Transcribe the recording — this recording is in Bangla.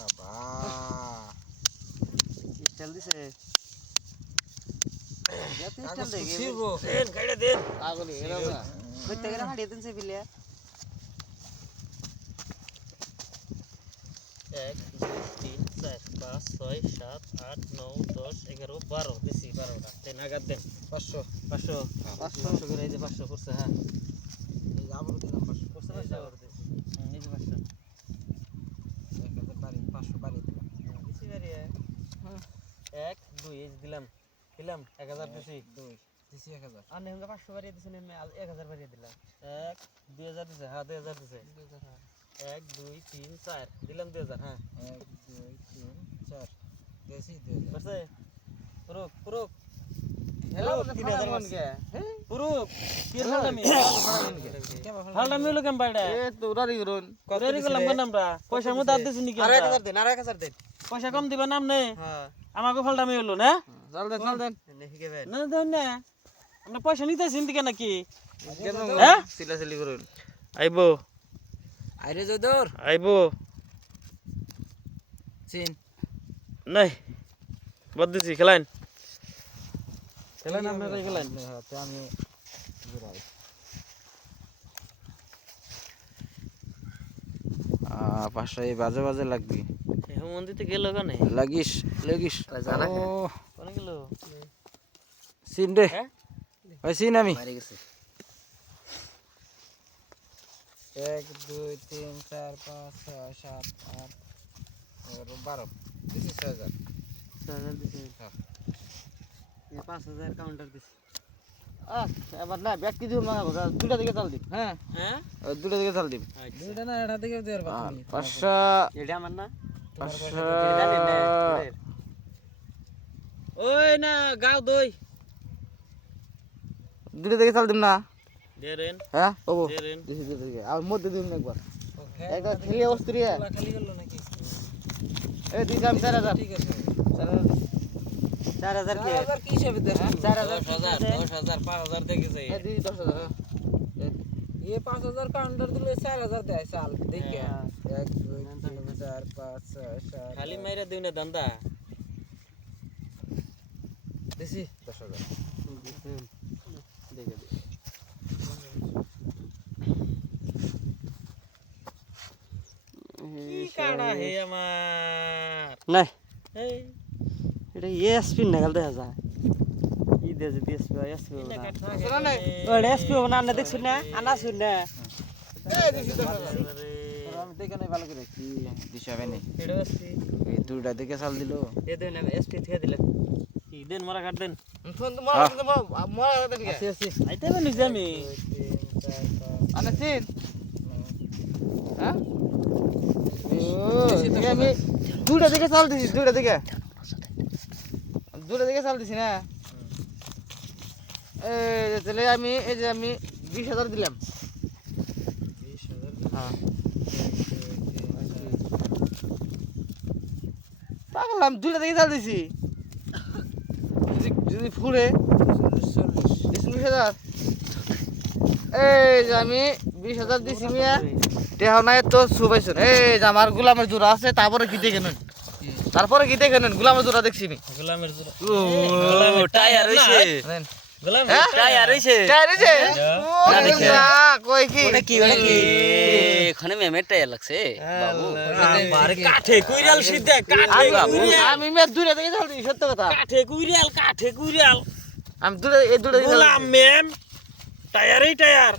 বাবা স্টাইল দিছে যাতে স্টাইল কাগজ দেখে ছিড়বো। দেন কাইড়া দেন আগলি এরা না কইতে গেলে হাড়িয়ে দিনছে বিলিয়া 1 2 3 4 5 6 7 8 9 10 11 12 দিছি 12টা দেন আগার দেন 500 500 500 করে এই যে 500 করছে হ্যাঁ এই যে আবার দিলাম 500 করছে 500 করে দিছি এই যে 500 1000 বাড়ি 500 বাড়ি দিলাম দিছি বাড়িয়ে 1 2 এই যে দিলাম 1000 দিছি 2 দিছি 1000 আর নেমে 500 বাড়িয়ে দিছেন এমনি 1000 বাড়িয়ে দিলাম 1 2000 দিছে হ্যাঁ 2000 দিছে 1 2 3 4 দিলাম 2000 হ্যাঁ 1 2 3 4 দিছি 2000 করছে পুরুক পুরুক হেলো 3000 মন কে পুরুক কি ফালদামি কেমন ফালদামি হলো কেন বাইডা এ তোরারি করুন রেডি করলাম কেন আমরা পয়সা মতো আর দিছি নাকি আর আমরা? 1000 দেন আর 1000 দেন পয়সা কম দিবা নাম নে হ্যাঁ আমাকে ফালদামি হলো না চল দেন নেহি কে ভাই না দেন না আমরা পয়সা নিতেছি দিকে নাকি কেন হ্যাঁ সিলাসিলি করুন আইবো আইরে জয়দর আইবো চিন নাই বাদ দিছি খেলাইন খেলাইন আপনারা খেলাইন হাতে আমি ঘুরাই পাঁচশো এই বাজে বাজে লাগবি এখন মন্দিরতে গেল কেন লাগিস লাগিস জানা ও কোন গেল চিন রে হ্যাঁ ওই চিন আমি মারি গেছে 1 2 3 4 5 6 7 8 12 দিস ইজ 6000 হ্যাঁ। 5000 কাউন্টার দিছি এবার না ব্যাগ কি দিও না দুটা দিকে চাল দিন হ্যাঁ হ্যাঁ দুটা দিকে চাল দিবি আচ্ছা দুইটা না এটা দিকে দেওয়ার কথা নেই 500 এটা আমার না 500 ওই না গাও দই দুটা দিকে চাল দিম না দেরেন হ্যাঁ ওবো দেরেন দিছি দুটা দিকে আর মধ্যে দিন একবার হ্যাঁ, একটা খেলিয়ে বস্তু রে খালি গেল নাকি এই দিছি আমি 4000 ঠিক আছে 4000 কি কি হিসাবে দেখ 10000 5000 দেখে যাই এই দিছি 10000 ये 5000 काउंटर दिले 4000 दे साल देख के 1 2 3 4 5 6 7 খালি মাইরা দিও না দান্দা দিছি 10000 দেখে কি কাড়া হে আমার নাই এই এটা এসপি নাগাল দেখা যায় ই দে যে এসপি এসপি না না কাটা শোনা নাই? ওই এসপি না না দেখছুন না আনা শুন না এই দিছি 10000 আমি দেখে নাই ভালো করে কি দিশাবে নেই এটা আসছি এই দুইটা দিকে চাল দিলো এ দেন এসপি থেকে দিলে কি দেন মারা কাট দেন ফোন তো মারা দেন কে আসি আইতে বানি যামি 3 4 5 আনা সিন হ্যাঁ আমি দুইটা দিকে চাল দিছি দুইটা দিকে চাল দিছি না এই তাহলে আমি এই যে আমি 20000 দিলাম 20000 হ্যাঁ পাগলাম দুইটা দিকে চাল দিছি যদি ফুলে 20000 এই যে আমি 20000 দিছি মিয়া দেহ নাই তো সুবাইছুন এই যে আমার গোলামের জোড়া আছে তারপরে কি দেখে নেন গোলামের জোড়া দেখছি আমি গোলামের জোড়া ও টায়ার হইছে নেন গোলাম টায়ার হইছে টায়ার হইছে না দেখে। কই কি ওটা কি এখানে মেমের টায়ার লাগছে বাবু আমার কাঠে কুইরাল সিদ্ধা কাঠে কুইরাল আমি মে দূরে থেকে চাল দিই সত্য কথা কাঠে কুইরাল আমি দূরে এই দূরে গোলাম মেম টায়ারই টায়ার